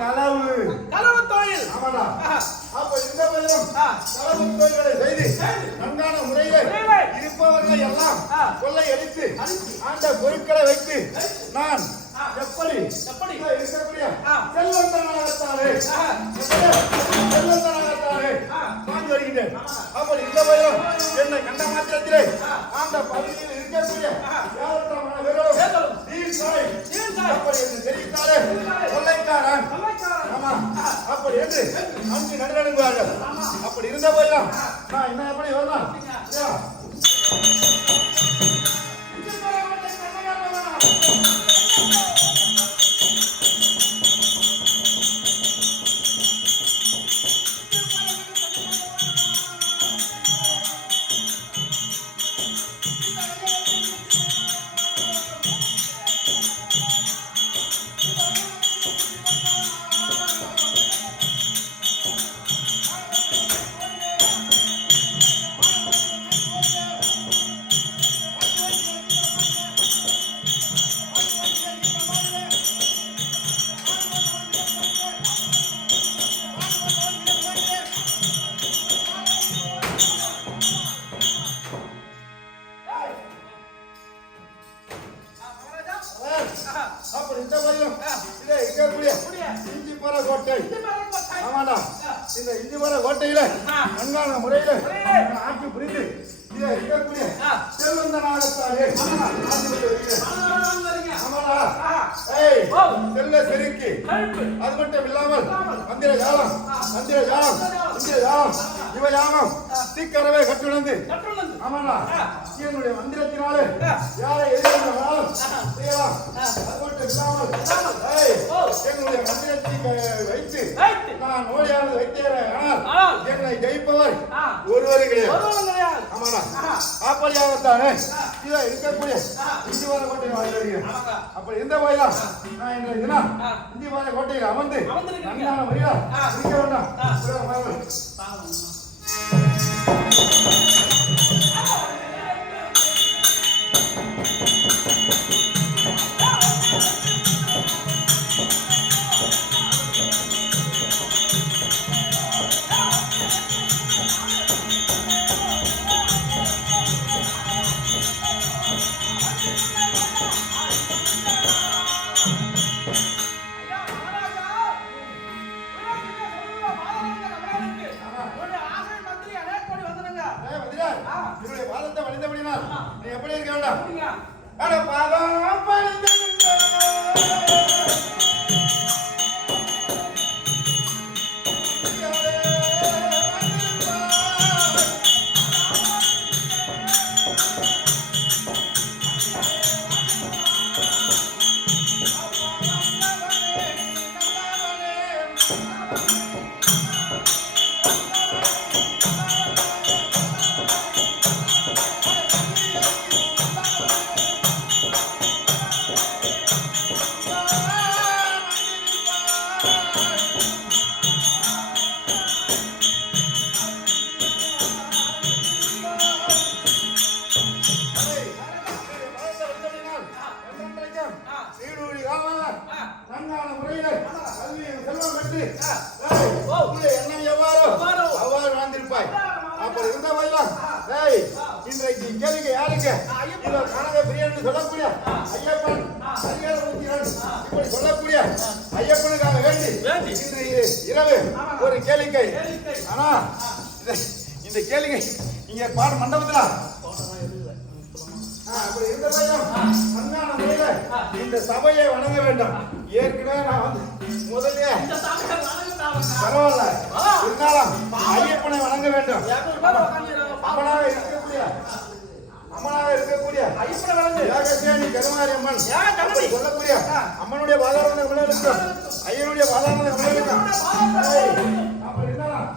களவு தொழில். ஆமாடா. அப்ப இந்த பையனும் களவு தொழில்களை செய்து நன்கான முறையிலே இருப்பவர்களை எல்லாம் கொள்ளையடித்து அந்த பொருட்களை வைத்து நான் எப்படி இருக்கக்கூடிய செல்வந்தனாகத்தானே வாங்கி வருகின்றேன். அப்படி இந்த பையன் என்னை கண்ட மாத்திரத்திலே அந்த பகுதியில் இருக்கக்கூடிய அப்படி என்று தெரிவித்தாலே கொள்ளைக்காரன். ஆமா, அப்படி என்று அங்கு நடுநடுங்குவார்கள். அப்படி இருந்த போயெல்லாம் நான் என்ன எப்படி வரலாம்? இந்த இந்திமர கோட்டையில நன்கான முறையில ஆட்சி புரிந்து இதை இருக்கக்கூடிய செல்வந்தனாகத்தானே செல்ல செருக்கி அது மட்டும் இல்லாமல் மந்திர ஜாலம் இவையாமம் சீக்கிரமே கட்டுணர்ந்து ஆமாடா என்னுடைய மந்திரத்தினாலே யாரை எதிர்த்தாலும் செய்யலாம். அது மட்டும் இல்லாமல் என்னுடைய மந்திரத்தை வைத்து நான் நோயானது வைத்தேன். ஆனால் என்னை ஜெயிப்பவர் ஒருவரும் கிடையாது. ஆமாடா, அப்படியாகத்தானே இதை இருக்கக்கூடிய இந்திவார கோட்டையில் வாழ்ந்து வருகிறேன். அப்படி எந்த வயதா நான் இன்றைய தினம் இந்திவார கோட்டையில் அமர்ந்து நன்றான முறையில் இருக்க வேண்டாம். நீ எப்படி இருக்க வேண்டாம். இன்றைக்கு கேளுங்க யாருக்கு கனக பிரியன் சொல்லக்கூடிய ஐயப்பன் இப்படி சொல்லக்கூடிய ஐயப்பனுக்காக வேண்டி இன்று இரவு ஒரு கேளிக்கை. ஆனா இந்த கேளிக்கை இங்க பாட மண்டபத்துல அப்படி இருந்த இந்த சபையை வணங்க வேண்டாம். ஏற்கனவே நான் வந்து முதல்ல பரவாயில்ல இருந்தாலும் ஐயப்பனை வணங்க வேண்டும். அம்மனாக இருக்கக்கூடிய யாகசேனி கருமாரி அம்மன் சொல்லக்கூடிய அம்மனுடைய பாதாரண விளையாடுக்கும் ஐயனுடைய பாதாரண விளையாடுக்கும் அப்படி இருந்தாலும்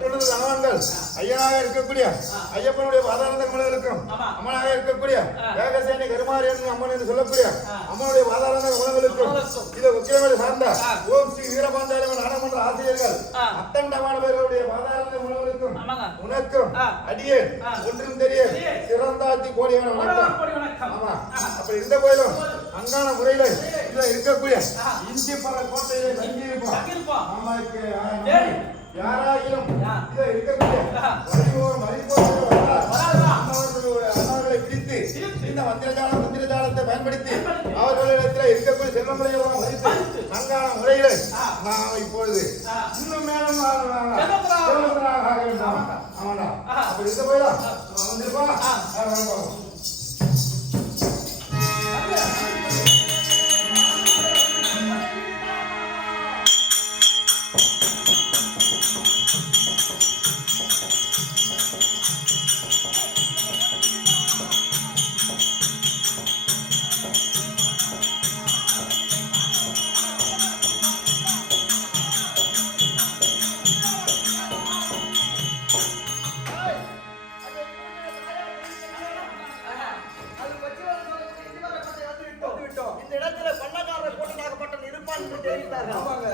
கட்டுள்ளது ஆண்கள் ஐயனாக இருக்கக்கூடிய ஐயப்பனுடைய பாதானந்த கமலங்களுக்கும் அம்மனாக இருக்கக்கூடிய ஏகசேனி கருமாரி என்னும் அம்மன் என்று சொல்லக்கூடிய அம்மனுடைய பாதானந்த கமலங்களுக்கும் இதை உக்கிரமேடு சார்ந்த ஓம் ஸ்ரீ வீரபாஞ்சாலியம்மன் நாடகமன்ற ஆசிரியர்கள் அத்தண்டமான பேர்களுடைய பாதானந்த கமலங்களுக்கும் உனக்கும் அடியே ஒன்றும் தெரிய சிறந்தாத்தி கோடியான வணக்கம். ஆமா, அப்படி இருந்த போயிலும் அங்கான முறையில இதுல இருக்கக்கூடிய இஞ்சி பல கோட்டையில தங்கி இருப்போம். ஆமா, யாராகிலும் இதை இருக்கக்கூடிய அண்ணாவர்களை பிடித்து இந்த மந்திரஜாலத்தை பயன்படுத்தி அவர்களிடத்தில் இருக்கக்கூடிய செல்வங்களை எல்லாம் மதித்து அங்கான முறையில நாம் இப்பொழுது இன்னும் மேலும் ஆக வேண்டும். ஆமாடா, அப்படி இருந்த போயிடும் வந்திருப்போம்.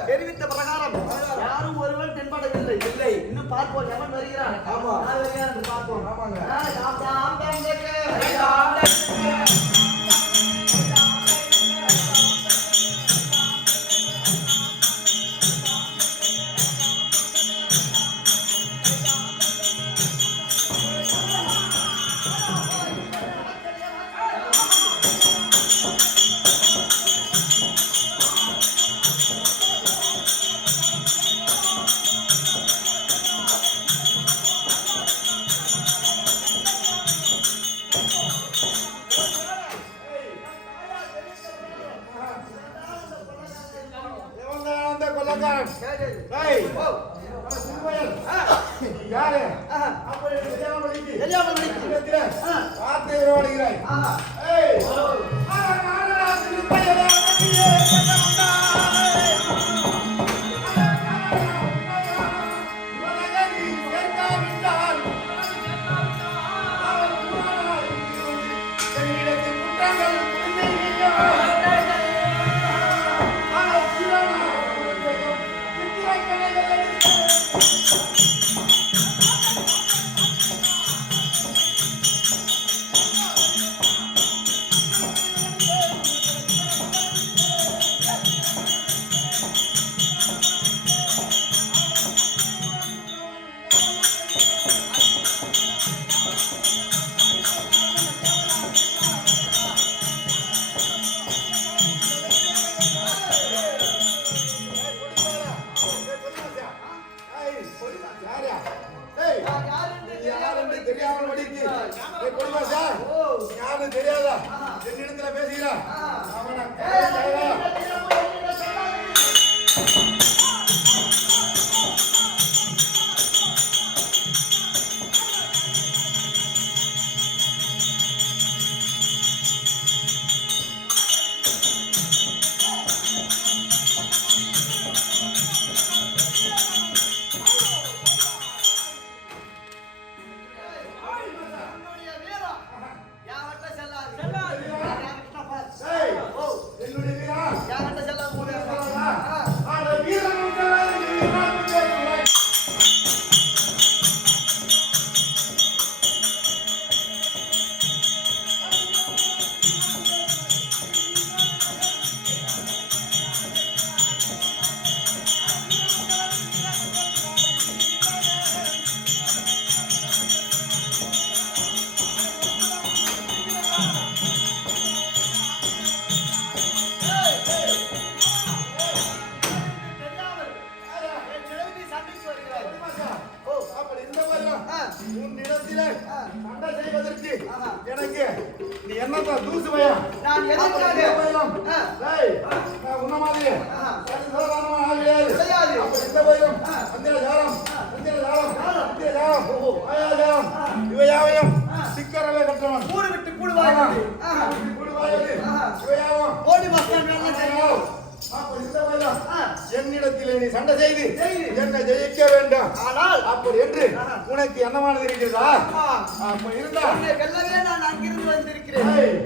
தெரிவித்த பிரகாரம் யாரும் ஒருவர் தென்படவில்லை. இல்லை, இன்னும் பார்ப்போம் எவன் வருகிறான். ஆமா, பார்ப்போம். ஆமாங்க. தெரியாதா என்னிடத்துல பேசுகிறான். எனக்கு நீ என்னப்பா தூசு பையா நான் எதற்காக பையலாம் டேய் நான் உன்ன மாதிரி சாதாரணமா ஆகலையாது அப்ப இந்த பையலாம் அந்திர ஜாலம் ஆயா ஜாலம் இவையாவையும் சிக்கரவே கட்டவன் ஊரு விட்டு கூடுவாயது இவையாவும் ஓடி மாஸ்டர் நல்ல செய்யும் அப்ப இந்த பையலாம் என்னிடத்தில் நீ சண்டை செய்து என்னை ஜெயிக்க வேண்டும். ஆனால் அப்படி என்று உனக்கு என்னமானது இருக்கிறதா? அப்படி இருந்தா வெல்லவே நான் அங்கிருந்து வந்திருக்கிறேன்.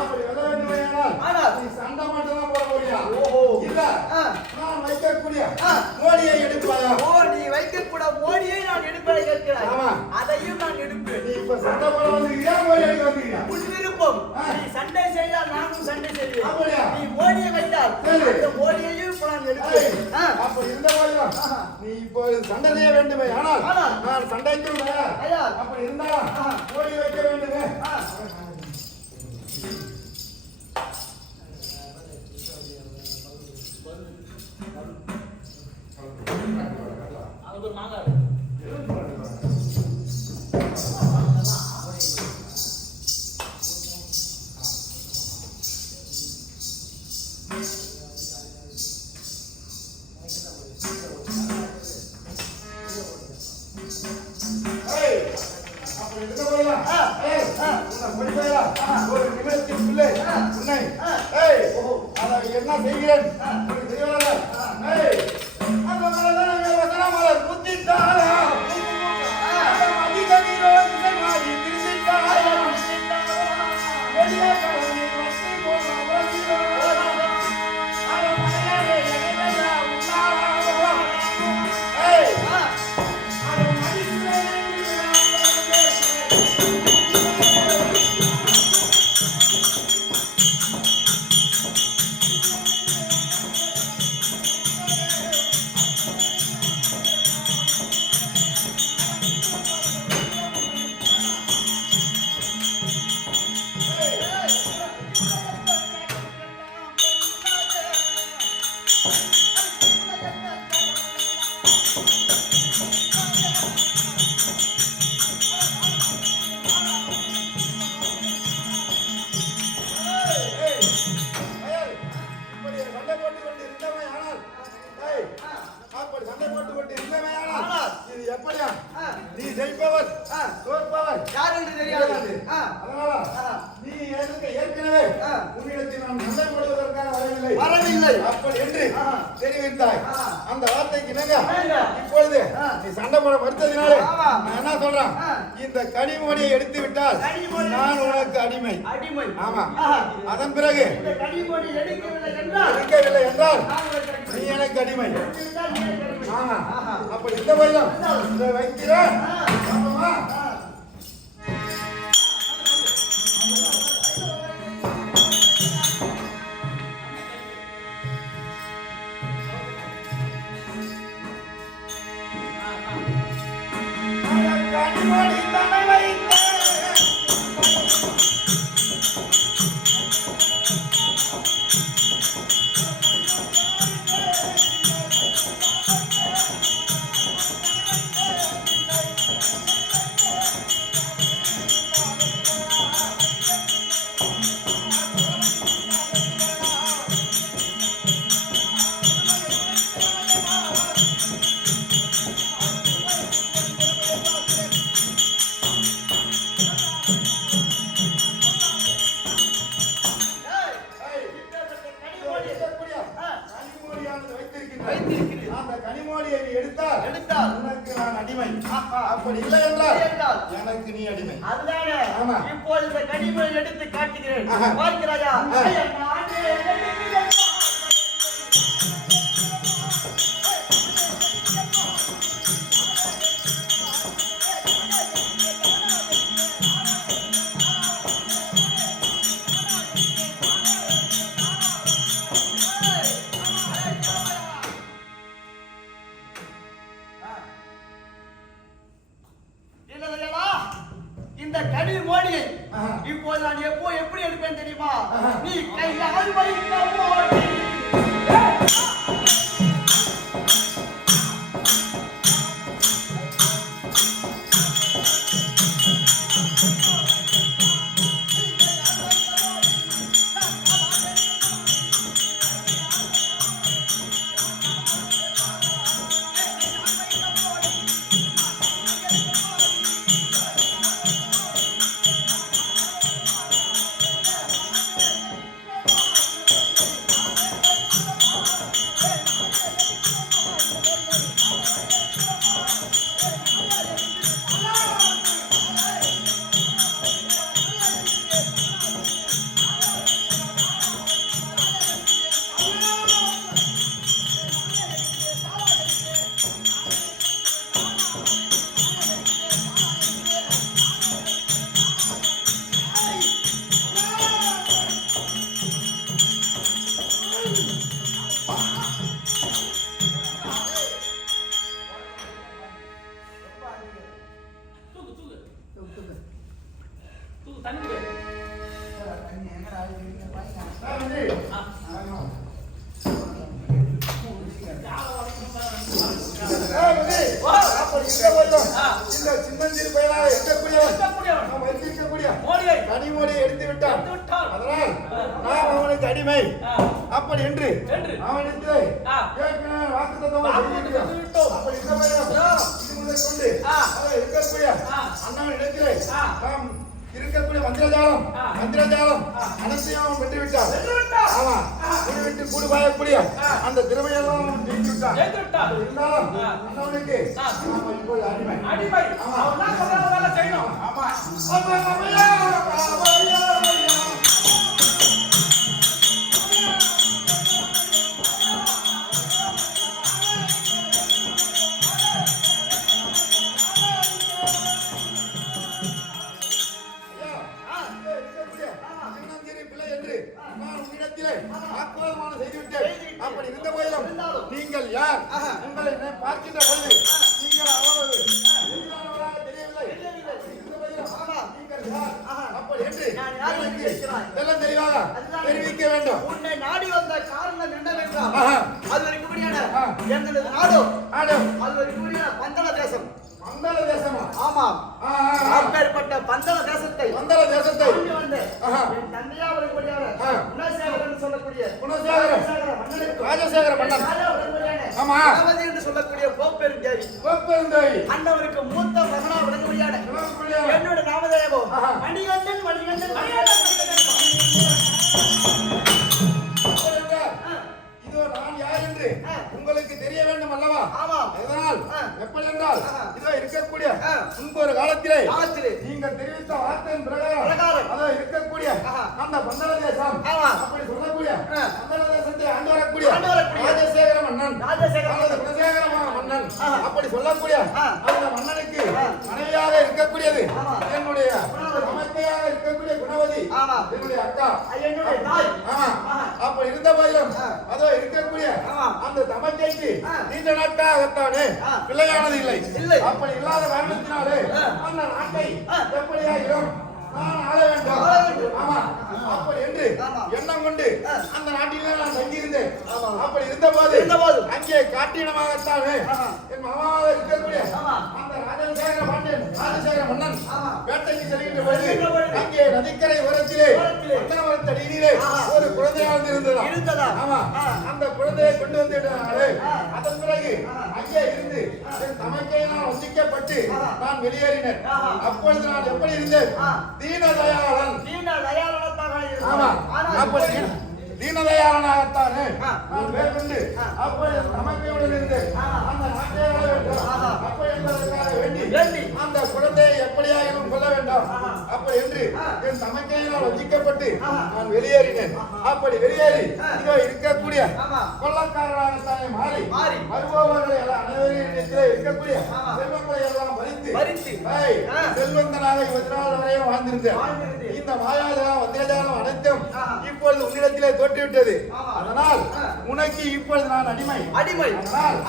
அப்படி வெல்ல வேண்டுமையானால் ஆனால் நீ சண்டை மட்டும் தான் போட போறியா? இல்ல நான் வைக்கக்கூடிய மோடியை எடுப்பாயா? நீ வைக்கக்கூட மோடியை நான் எடுப்பதை கேட்கிறாய். அதையும் நான் எடுப்பேன். நீ இப்ப சண்டை போட வந்திருக்கியா மோடி எடுக்க வந்திருக்கியா? உன் விருப்பம். நீ சண்டை செய்தால் நானும் சண்டை செய்வேன். அப்படியா? நீ மோடியை வைத்தால் அந்த மோடியையும் இப்ப நான் எடுப்பேன். அப்ப இந்த போதும் நீ இப்போ சண்டை செய்ய வேண்டுமே. ஆனால் நான் சண்டைக்கு அப்படி இருந்தா மோடி வைக்க வேண்டுமே. ஒரு நிமிடத்திற்குள்ளே உன்னை என்ன செய்கிறேன் நீ ஜெயிப்பவர் தோற்பவர் யார் என்று தெரியாது. அதனால நீ ஏற்கனவே உன்னிடத்தில் நான் சண்டை போடுவதற்காக வரவில்லை அப்படி என்று தெரிவித்தாய். அந்த வார்த்தைக்கு இணங்க இப்பொழுது நீ சண்டை போட மறுத்ததினாலே நான் என்ன சொல்றேன், இந்த கனிமொழியை எடுத்து விட்டால் நான் உனக்கு அடிமை. ஆமா, அதன் பிறகு எடுக்கவில்லை என்றால் நீ எனக்கு அடிமை. ஆமா, அப்படி இந்த வயதும் வைக்கிறேன். கனிமொழி தன்னை வைத்த கனிமொழியை எடுத்தால் உனக்கு நான் அடிமை. அப்படி இல்லை என்றால் எனக்கு நீ அடிமை. அதுதானே இப்போது இந்த கனிமொழி எடுத்து காட்டுகிறேன். பார்க்கிறாயா? இந்த கனிமொழியை இப்போது நான் எப்படி எடுப்பேன் தெரியுமா? நீ கையால் வைத்த மோடி இந்த சின்னஞ்சிறு பயனாக இருக்கக்கூடியவன் நாம் வைத்திருக்கக்கூடிய கனிமொழியை எடுத்து விட்டான். அதனால் நாம் அவனுக்கு அடிமை. அப்படி என்று அவனுக்கு ஏற்கனவே வாக்குத்தத்தம் செய்திருக்கிறோம். அப்படி இந்த பையன் இது முதல் கொண்டு இருக்கக்கூடிய அண்ணன் இடத்திலே நாம் இருக்கக்கூடிய மந்திரஜாலம் அனைத்தையும் அவன் வென்று விட்டான். ஆமா, விட்டு கூடு பாயக்கூடிய அந்த திறமையெல்லாம் அவன் ஜெயித்து விட்டான். இருந்தாலும் அண்ணனுக்கு இப்போது அடிமை. ஆமா. அப்படி இருந்த போதிலும் நீங்கள் யார்? உங்களை பார்க்கின்ற பொழுது நீங்கள் அவ்வளவு தெரியவில்லை. நீங்கள் யார்? அப்படி என்று எல்லாம் தெளிவாக தெரிவிக்க வேண்டும். உன்னை நாடி வந்த காரணம் என்னவென்றால் அது இருக்கக்கூடியான எங்களது நாடு அது இருக்கக்கூடிய பந்தள தேசம். பந்தள தேசமா? ஆமா. அப்பேற்பட்ட பந்தள தேசத்தை என் தந்தையா வரக்கூடியவர் குணசேகரன் சொல்லக்கூடிய ராஜசேகர மன்னன். ஆமா. என்று சொல்லக்கூடிய கோப்பெருந்தேவி அண்ணவருக்கு மூத்த மகனா விளங்கும்படியான என்னோட நாமதேவம் மணிகண்டன். இதோ நான் யார் என்று உங்களுக்கு தெரிய வேண்டும் அல்லவா? அதனால் எப்படி என்றால் இதோ இருக்கக்கூடிய முன்பு ஒரு காலத்திலே நீங்கள் தெரிவித்த வார்த்தையின் பிரகாரம் அதோ இருக்கக்கூடிய அந்த பந்தள தேசம் அப்படி சொல்லக்கூடிய பந்தள தேசத்தை ஆண்டு வரக்கூடிய ராஜசேகர மன்னன் குணசேகர மன்னன் அப்படி சொல்லக்கூடிய அந்த மன்னனுக்கு மனைவியாக இருக்கக்கூடியது என்னுடைய அமைப்பையாக இருக்கக்கூடிய குணவதி என்னுடைய அக்கா என்னுடைய தாய். அப்படி இருந்த போதிலும் அதோ இருக்கக்கூடிய அந்த தமக்கைக்கு நீண்ட நாட்காகத்தானே பிள்ளையானது இல்லை. அப்படி இல்லாத காரணத்தினாலே அந்த நாட்டை எப்படியாகிறோம் நான் ஆள வேண்டும். ஆமா. அப்படி என்று எண்ணம் கொண்டு அந்த நாட்டிலே நான் தங்கியிருந்தேன். அப்படி இருந்தபோது அங்கே காட்டினமாகத்தானே என் மாமாவாக இருக்கக்கூடிய அந்த ராஜசேகர மன்னன் வேட்டைக்கு செல்கின்ற பொழுது அங்கே நதிக்கரை ஓரத்திலே நீரிலே ஒரு குழந்தையாக இருந்ததா? ஆமா. அந்த குழந்தையை கொண்டு வந்துவிட்டாலே அதன் பிறகு அங்கே இருந்து என் தமக்கை நான் வஞ்சிக்கப்பட்டு நான் வெளியேறினேன். அப்பொழுது நான் எப்படி இருந்தேன்? தீனதயாளன். ஆமா. அப்படி தீனதயாளனாகத்தானே நான் மேற்கொண்டு அப்படி தமக்கையுடன் இருந்தேன். அந்த நாட்டை ஆள வேண்டும். அப்படி என்பதற்காக வேண்டி அந்த குழந்தையை எப்படியாகவும் கொள்ள வேண்டாம். அப்படி என்று என் தமக்கையினால் வஞ்சிக்கப்பட்டு நான் வெளியேறினேன். அப்படி வெளியேறி இதோ இருக்கக்கூடிய கொள்ளக்காரனாகத்தானே மாறி வருபவர்களை எல்லாம் அனைவரிடத்திலே இருக்கக்கூடிய செல்வங்களை எல்லாம் பறித்து செல்வந்தனாக 24 வரையும் வாழ்ந்திருந்தேன். இந்த மாயாஜாலம் வந்திரஜாலம் அனைத்தும் இப்பொழுது உன்னிடத்திலே தோற்றுவிட்டது. அதனால் உனக்கு இப்பொழுது நான் அடிமை.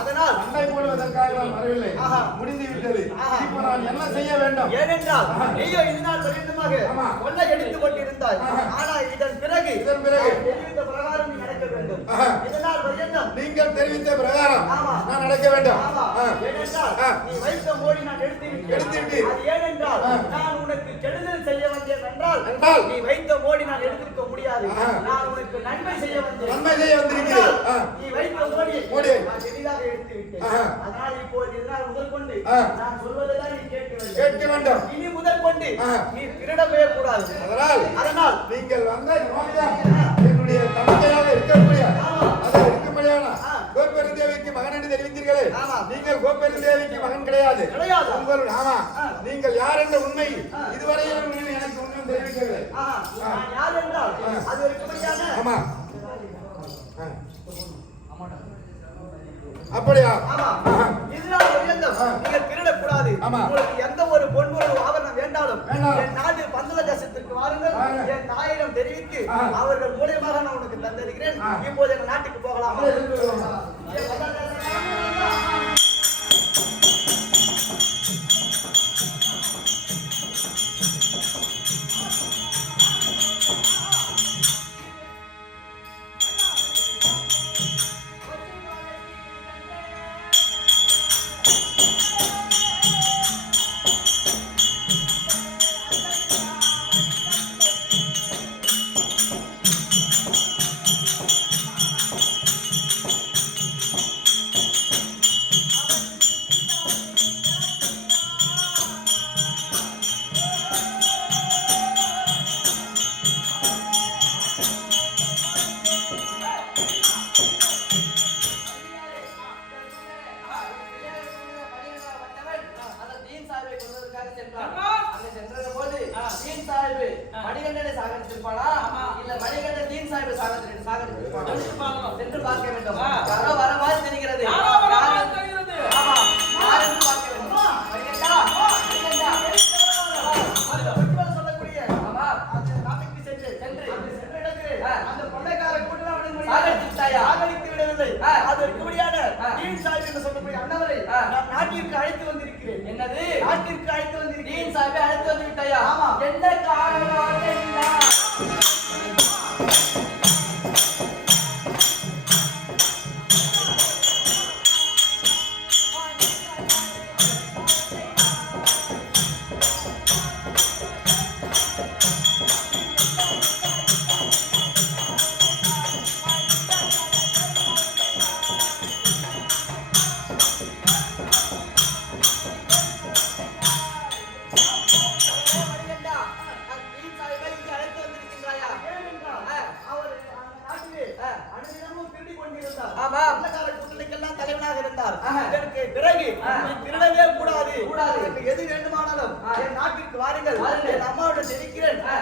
அதனால் சண்டை போடுவதற்காக நான் வரவில்லை. முடிந்து விட்டது. இப்போ நான் என்ன செய்ய வேண்டும்? ஏனென்றால் நீயோ இதனால் பரியந்தமாக கொள்ளை அடித்துக் கொண்டிருந்தாய். ஆனால் இதன் பிறகு தெரிவித்த பிரகாரம் நீ நடக்க வேண்டும். இதனால் பரியந்தம் நீங்கள் தெரிவித்த பிரகாரம் நான் நடக்க வேண்டும். ஏனென்றால் நீ வைத்த மோடி நான் எடுத்துவிட்டு ஏனென்றால் நான் உனக்கு கெடுதல் செய்ய வந்தேன் என்றால் நீ வைத்த மோடி நான் எடுத்திருக்க முடியாது. நான் உனக்கு நன்மை செய்ய வந்திருக்கிறேன். நீ வைத்த மோடி நான் எளிதாக எடுத்து விட்டேன். அதனால் இப்போது இதனால் முதல் கொண்டு நான் சொல்வதைதான் நீ கேட்க வேண்டும். இனி முதல் கொண்டு நீ திருட போயக்கூடாது. அதனால் நீங்கள் வந்த என்னுடைய தந்தையாக இருக்கக்கூடிய அதை இருக்கும்படியான கோப்பெருந்தேவிக்கு மகன் என்று தெரிவித்தீர்களே, நீங்கள் கோப்பெருந்தேவிக்கு மகன் கிடையாது. உங்கள் ஆமா, நீங்கள் யார் என்ற உண்மை இதுவரையிலும் எனக்கு ஒன்றும் தெரிவிக்கவில்லை. யார் என்றால் அது இருக்கும்படியான ஆமா. அப்படியா? இதனால் நீங்க திருடக்கூடாது. உங்களுக்கு எந்த ஒரு பொன்பொருள் ஆபரணம் வேண்டாலும் என் நாடு பந்தள தேசத்திற்கு வாருங்கள். என் தாயிடம் தெரிவித்து அவர்கள் மூலியமாக நான் உனக்கு தந்திருக்கிறேன். இப்போது எங்க நாட்டுக்கு போகலாம். நாட்டிற்கு அழைத்து வந்திருக்கிறேன். சாஹிபை அழைத்து வந்து விட்டாயா? ஆமா. என்ன காரணமாக என்ன?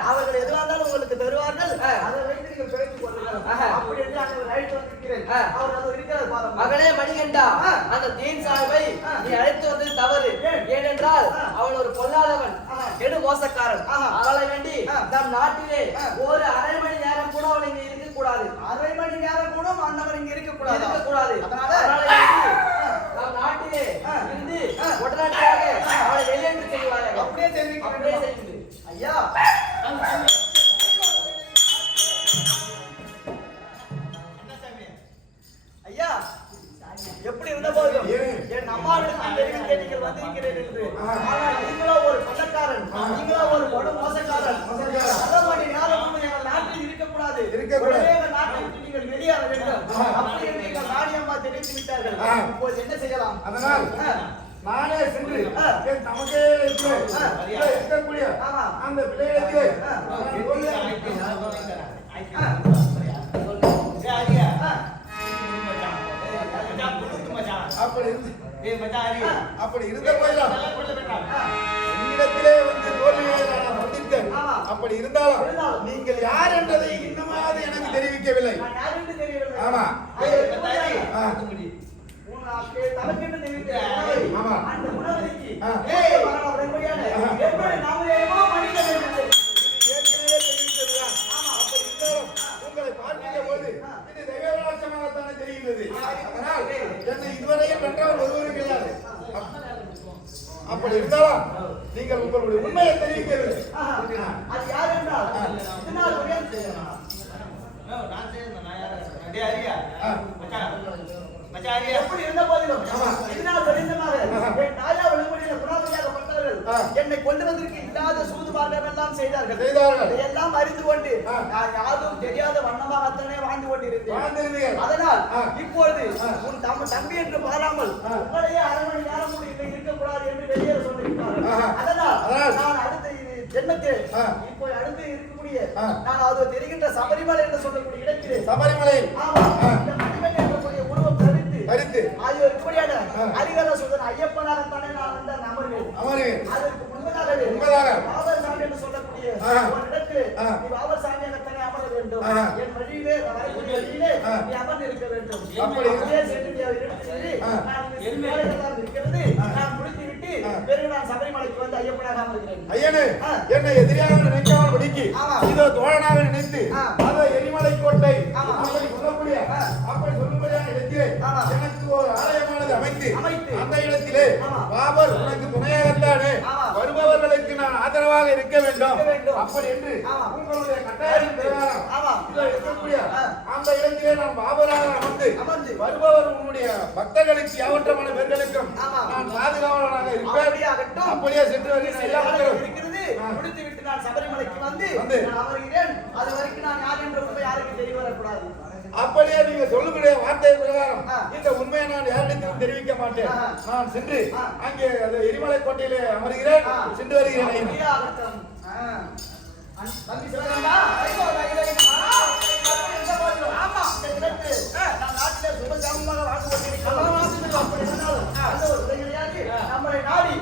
அவர்கள் எதுவாக இருந்தாலும் உங்களுக்கு தருவார்கள். அதை வைத்து நீங்கள் பிழைத்துக் கொள்ளுங்கள். அப்படி என்று அவர்கள் அழைத்து வந்திருக்கிறேன். அவர் அது இருக்கிறது பாருங்கள். மகளே மணிகண்டா, அந்த தீன் சாஹிபை நீ அழைத்து வந்தது தவறு. ஏனென்றால் அவள் ஒரு பொல்லாதவன், கெடு மோசக்காரன். அவளை வேண்டி நம் நாட்டிலே ஒரு அரை மணி நேரம் கூட அவள் இங்க இருக்க கூடாது. அரை மணி நேரம் கூட மன்னவன் இங்க இருக்க கூடாது. அதனால நம் நாட்டிலே இருந்து உடனடியாக அவளை வெளியேற்று செய்வார்கள். அப்படியே தெரிவிக்கிறேன் ஐயா. ஐயா, எப்படி இருந்த போதும் என் அம்மாவிடத்தில் தெரிவிக்க நீங்கள் வந்திருக்கிறேன் என்று. ஆனால் நீங்களோ ஒரு பணக்காரன், நீங்களோ ஒரு கொடு மோசக்காரன். அரை மணி நேரம் எங்கள் நாட்டில் இருக்கக்கூடாது. எங்கள் நாட்டை விட்டு நீங்கள் வெளியேற வேண்டும். அப்படி என்று எங்கள் ராணி அம்மா தெரிவித்து விட்டார்கள். இப்போது என்ன செய்யலாம்? அதனால் நானே சென்று நமக்கே இருக்கக்கூடிய அந்த பிள்ளைகளுக்கு அப்படி இருந்த போயிடலாம் உன்னிடத்திலே வந்து தோல்வியை நான் சந்தித்தேன். அப்படி இருந்தாலும் நீங்கள் யார் என்பதை இன்னமாவது எனக்கு தெரிவிக்கவில்லை. ஆமா தனக்கென்று தெரிவிக்கிறேன். அந்த உணவளிக்கு உங்களை பார்க்கின்ற போது இது தெய்வராட்சமாகத்தானே தெரிகிறது. அதனால் என்னை இதுவரையும் நன்றாக ஒருவரும் கிடையாது. அப்படி இருந்தாலும் நீங்கள் உங்களுடைய உண்மையை தெரிவிக்கவில்லை. அது யார் என்றால் எப்படி இருந்த போதிலும் இதனால் வெளிச்சமாக என் தாயா வெளிப்படையில் குணாதியாகப்பட்டவர்கள் என்னை கொண்டு வந்திருக்க இல்லாத சூதுமார்க்கம் எல்லாம் செய்தார்கள். இதையெல்லாம் அறிந்து கொண்டு நான் யாரும் தெரியாத வண்ணமாகத்தானே வாழ்ந்து கொண்டிருந்தேன். அதனால் இப்பொழுது உன் தம்பி என்று பாராமல் உங்களையே அரை மணி நேரம் கூட இல்லை இருக்கக்கூடாது என்று வெளியேற சொல்லியிருக்கிறார்கள். அதனால் நான் அடுத்த ஜென்மத்தில் இப்போ அடுத்து இருக்கக்கூடிய நான் அது தெரிகின்ற சபரிமலை என்று சொல்லக்கூடிய இடத்திலே சபரிமலை உருவம் தரித்து ஆகியோர் இப்படியான அதிகார சொல்றேன் ஐயப்பனாகத்தானே நான் வந்து அமர்வேன். அதற்கு முன்பதாக பாபர் சாமி என்று சொல்லக்கூடிய ஒரு இடத்து நீ பாபர் சாமியாகத்தானே அமர வேண்டும். என் வழியிலே வரக்கூடிய வழியிலே நீ அமர்ந்து இருக்க வேண்டும். அப்படியே சென்று நான் இருக்கிறது நான் முடித்து விட்டு பிறகு நான் சபரிமலைக்கு வந்து ஐயப்பனாக அமர்கிறேன். ஐயனே என்னை எதிரியாக நினைக்காமல் படிக்கு இதோ தோழனாக நினைத்து அதோ எரிமலை கோட்டை அப்படி சொல்லும்படியான இடத்திலே எனக்கு ஒரு ஆலயமானது அமைத்து அந்த இடத்திலே பாபர் உனக்கு துணையாகத்தானே வருபவர்களுக்கு நான் ஆதரவாக இருக்க வேண்டும். அப்படி என்று உங்களுடைய கட்டாயம் பிரகாரம் இருக்கக்கூடிய அந்த இடத்திலே நான் பாபராக அமர்ந்து வருபவர் உன்னுடைய பக்தர்களுக்கு யாவற்றமான பேர்களுக்கும் நான் பாதுகாவலனாக இருப்பேன். அப்படியே சென்று இருக்கிறது. முடித்து விட்டு நான் சபரிமலைக்கு வந்து அமர்கிறேன். அது வரைக்கும் நான் யார் என்ற உண்மை யாருக்கு தெரிய வரக்கூடாது. அப்படியே நீங்க சொல்லக்கூடிய வார்த்தை பிரகாரம் இந்த உண்மையை நான் யாரிடத்திலும் தெரிவிக்க மாட்டேன். நான் சென்று அங்கே எரிமலை கோட்டையிலே அமர்கிறேன். சென்று வருகிறேன். நம்மளை நாடி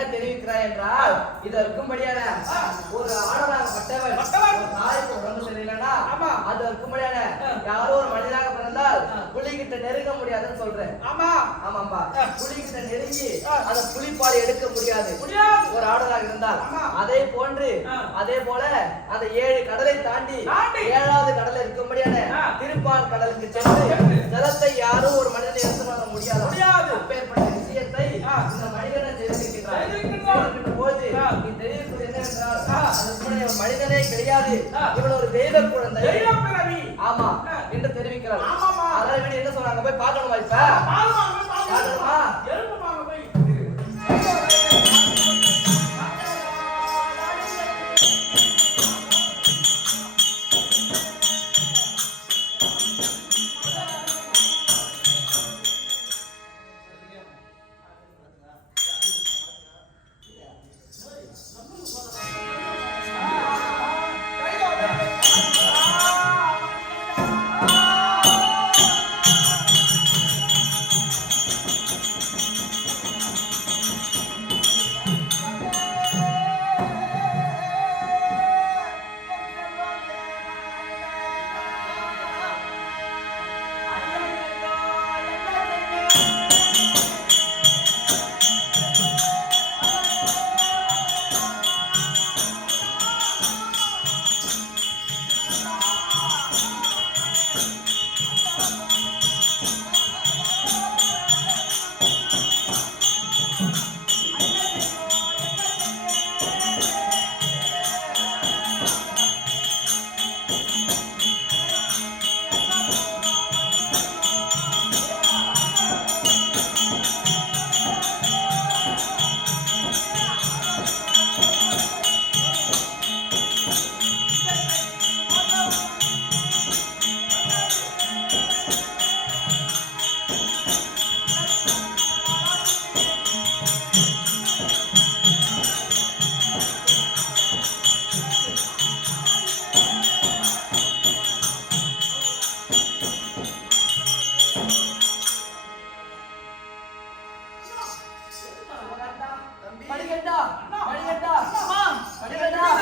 என்ன தெரிவிக்கிறாய் என்றால் இது இருக்கும்படியான ஒரு ஆடலாகப்பட்டவன் நாய்க்கு உடம்பு சரியில்லைன்னா அது இருக்கும்படியான யாரோ ஒரு மனிதனாக பிறந்தால் புலிகிட்ட நெருங்க முடியாதுன்னு சொல்றேன். ஆமாம்பா, புலிகிட்ட நெருங்கி அந்த புலிப்பால் எடுக்க முடியாது ஒரு ஆடலாக இருந்தால். அதே போல அந்த 7 கடலை தாண்டி 7வது கடல் இருக்கும்படியான திருப்பால் கடலுக்கு சென்று ஜலத்தை யாரும் ஒரு மனிதனை எடுத்து வர முடியாது. அப்பேற்பட்ட விஷயத்தை இந்த மனிதனை தெரிவிக்கின்றார் போது நீ தெரிவிப்பது என்னவென்றால் அது மனிதனே கிடையாது, இவன் ஒரு தெய்வ குழந்தை. ஆமா,